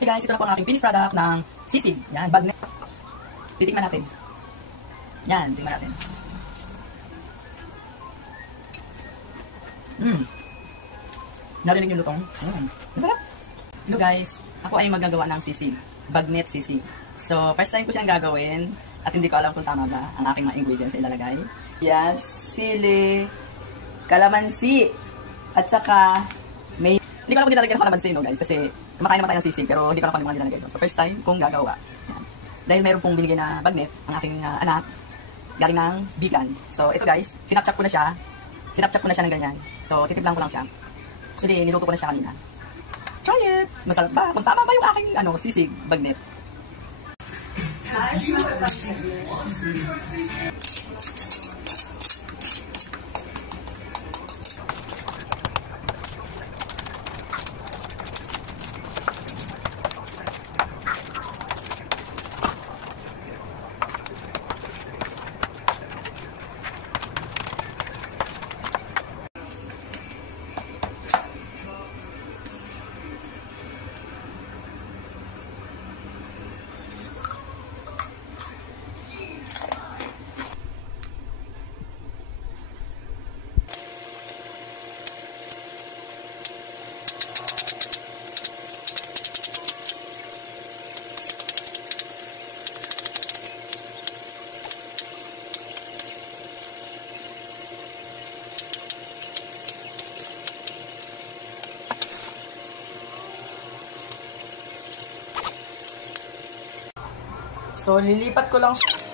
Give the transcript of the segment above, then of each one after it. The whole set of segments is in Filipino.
Okay guys, ito na po ang aking finished product ng sisig. Yan, bagnet. Titikman natin. Yan, tingnan natin. Narinig yung lutong? Masarap. Hello guys, ako ay magagawa ng sisig. Bagnet sisig. So, first time ko siyang gagawin at hindi ko alam kung tama ba ang aking mga ingredients na ilalagay. Yes, sili, kalamansi, at saka may... Hindi ko alam kung nilalagay ng kalamansi, no guys, kasi kumakain naman tayo ng sisig, pero hindi ko alam kung ano nilalagay doon. So, first time kong gagawa. Yan. Dahil meron pong binigay na bagnet, ang aking anak, galing ng vegan. So, ito guys, sinapchap ko na siya. Sinapchap ko na siya ng ganyan. So, titiplang ko lang siya. Actually, niluto ko na siya kanina. Try it! Masarap ba? Kung tama ba yung aking sisig, bagnet. So, lilipat ko lang siya.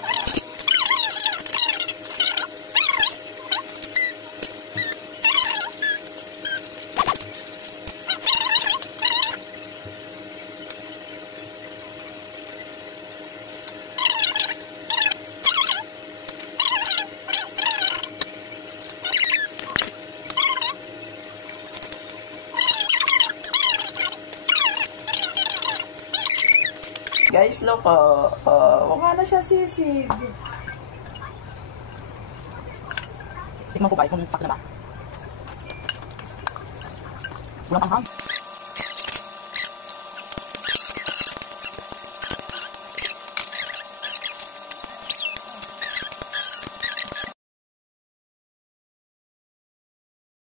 Guys, loko. Mukha na siya sisig. Tikman ko guys kung sakto na ba. Walang panghang.